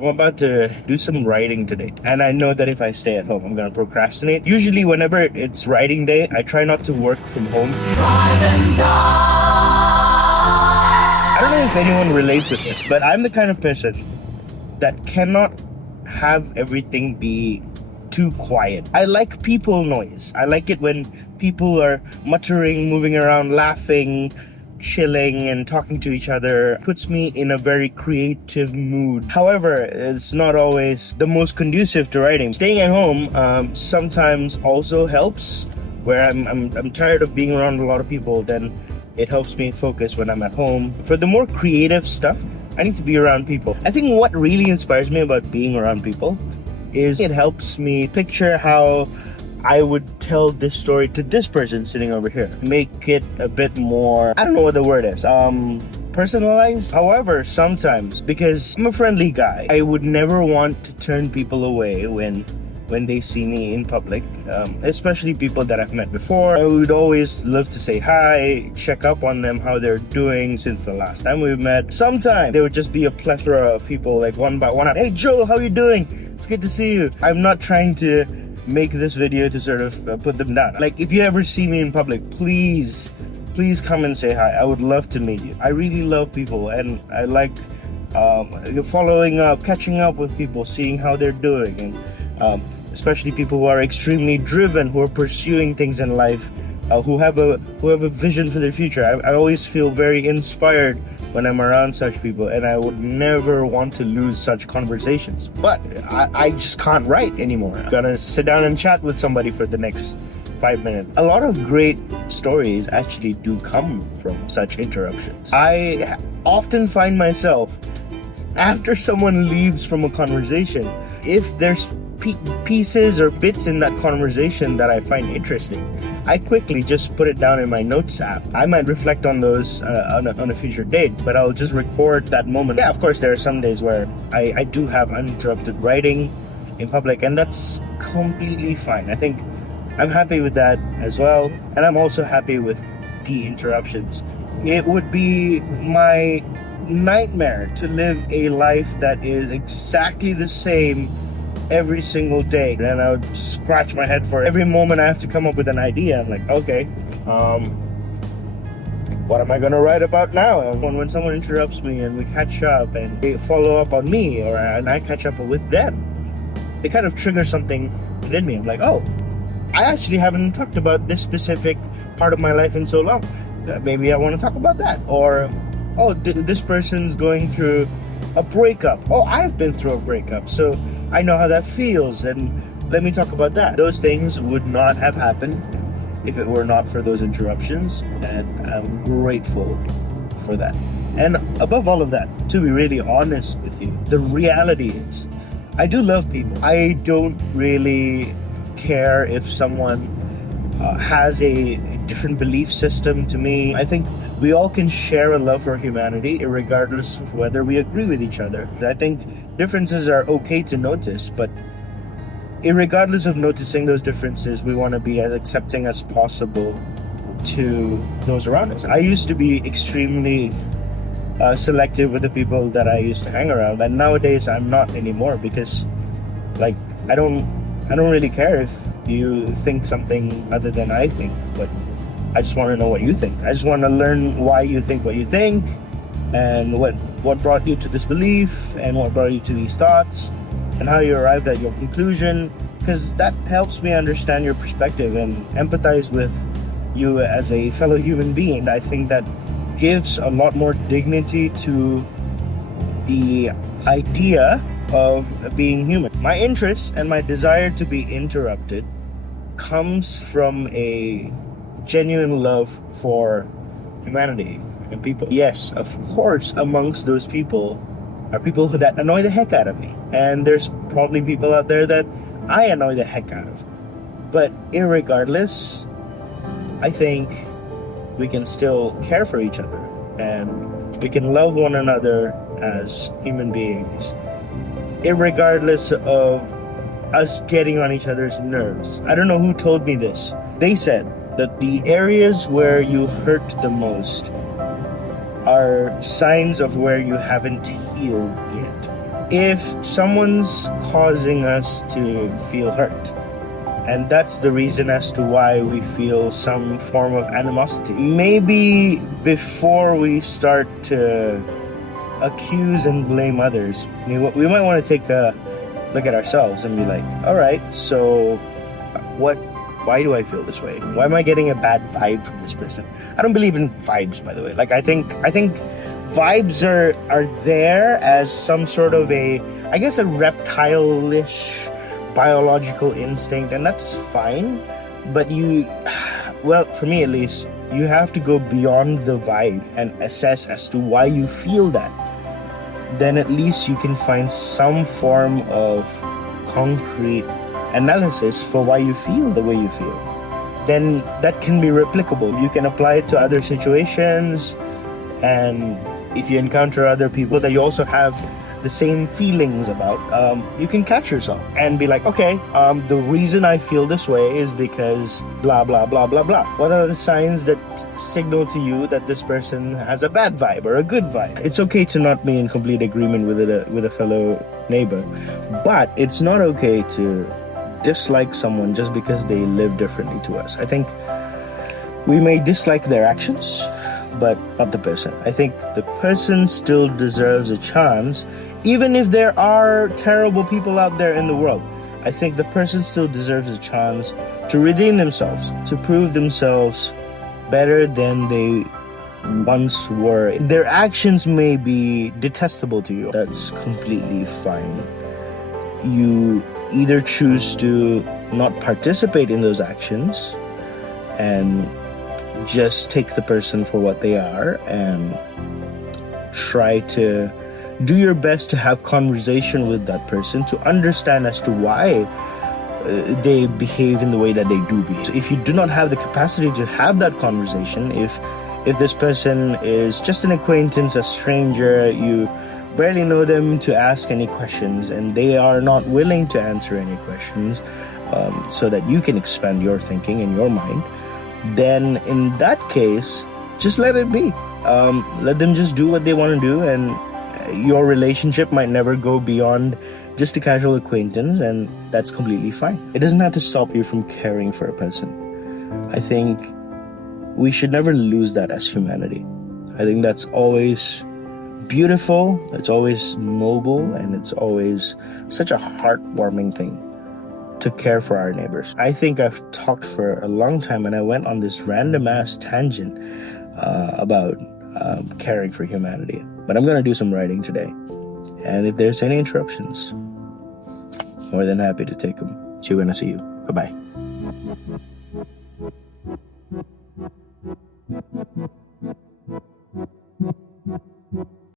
I'm about to do some writing today, and I know that if I stay at home, I'm gonna procrastinate. Usually, whenever it's writing day, I try not to work from home. I don't know if anyone relates with this, but I'm the kind of person that cannot have everything be too quiet. I like people noise. I like it when people are muttering, moving around, laughing, chilling and talking to each other. Puts me in a very creative mood. However, it's not always the most conducive to writing. Staying at home sometimes also helps, where I'm tired of being around a lot of people. Then it helps me focus when I'm at home. For the more creative stuff, I need to be around people. I think what really inspires me about being around people is it helps me picture how I would tell this story to this person sitting over here. Make it a bit more, I don't know what the word is, personalized. However, sometimes, because I'm a friendly guy, I would never want to turn people away when they see me in public, especially people that I've met before. I would always love to say hi, check up on them, how they're doing since the last time we've met. Sometimes there would just be a plethora of people, like one by one. Hey Joel, how you doing? It's good to see you. I'm not trying to make this video to sort of put them down. Like, if you ever see me in public, please come and say hi. I would love to meet you. I really love people, and I like following up, catching up with people, seeing how they're doing, and especially people who are extremely driven, who are pursuing things in life, who have a vision for their future. I always feel very inspired when I'm around such people, and I would never want to lose such conversations. But I just can't write anymore. I'm gonna sit down and chat with somebody for the next 5 minutes. A lot of great stories actually do come from such interruptions. I often find myself, after someone leaves from a conversation, if there's pieces or bits in that conversation that I find interesting, I quickly just put it down in my notes app. I might reflect on those on a future date, but I'll just record that moment. Yeah, of course, there are some days where I do have uninterrupted writing in public, and that's completely fine. I think I'm happy with that as well, and I'm also happy with the interruptions. It would be my nightmare to live a life that is exactly the same every single day, and I would scratch my head for every moment I have to come up with an idea. I'm like, okay, what am I gonna write about now? And when someone interrupts me and we catch up and they follow up on me, and I catch up with them, it kind of triggers something within me. I'm like, oh, I actually haven't talked about this specific part of my life in so long. Maybe I want to talk about that. Or, oh, this person's going through a breakup. Oh, I've been through a breakup, so I know how that feels, and let me talk about that. Those things would not have happened if it were not for those interruptions, and I'm grateful for that. And above all of that, to be really honest with you, the reality is, I do love people. I don't really care if someone has a different belief system to me. I think we all can share a love for humanity, regardless of whether we agree with each other. I think differences are okay to notice, but regardless of noticing those differences, we want to be as accepting as possible to those around us. I used to be extremely selective with the people that I used to hang around, and nowadays I'm not anymore, because like I don't really care if you think something other than I think, but I just want to know what you think. I just want to learn why you think what you think, and what brought you to this belief, and what brought you to these thoughts, and how you arrived at your conclusion, because that helps me understand your perspective and empathize with you as a fellow human being. I think that gives a lot more dignity to the idea of being human. My interest and my desire to be interrupted comes from a genuine love for humanity and people. Yes, of course, amongst those people are people that annoy the heck out of me, and there's probably people out there that I annoy the heck out of. But irregardless, I think we can still care for each other, and we can love one another as human beings, irregardless of us getting on each other's nerves. I don't know who told me this. They said that the areas where you hurt the most are signs of where you haven't healed yet. if someone's causing us to feel hurt. And that's the reason as to why we feel some form of animosity. Maybe before we start to accuse and blame others, we might want to take a look at ourselves and be like, all right, so why do I feel this way? Why am I getting a bad vibe from this person? I don't believe in vibes, by the way. Like, I think vibes are there as some sort of a reptile-ish biological instinct, and that's fine. But for me at least, you have to go beyond the vibe and assess as to why you feel that. Then at least you can find some form of concrete analysis for why you feel the way you feel. Then that can be replicable. You can apply it to other situations, and if you encounter other people that you also have the same feelings about, you can catch yourself and be like, okay, the reason I feel this way is because blah blah blah blah blah. What are the signs that signal to you that this person has a bad vibe or a good vibe? It's okay to not be in complete agreement with a fellow neighbor, but it's not okay to dislike someone just because they live differently to us. I think we may dislike their actions, but not the person. I think the person still deserves a chance, even if there are terrible people out there in the world. I think the person still deserves a chance to redeem themselves, to prove themselves better than they once were. Their actions may be detestable to you. That's completely fine. You either choose to not participate in those actions and just take the person for what they are and try to do your best to have conversation with that person to understand as to why they behave in the way that they do behave. If you do not have the capacity to have that conversation, if this person is just an acquaintance, a stranger, you barely know them, to ask any questions, and they are not willing to answer any questions so that you can expand your thinking in your mind, then in that case, just let it be. Let them just do what they want to do, and your relationship might never go beyond just a casual acquaintance, and that's completely fine. It doesn't have to stop you from caring for a person. I think we should never lose that as humanity. I think that's always beautiful, it's always noble, and it's always such a heartwarming thing to care for our neighbors. I think I've talked for a long time, and I went on this random ass tangent about caring for humanity. But I'm gonna do some writing today, and if there's any interruptions, more than happy to take them. See you when I see you. Bye bye.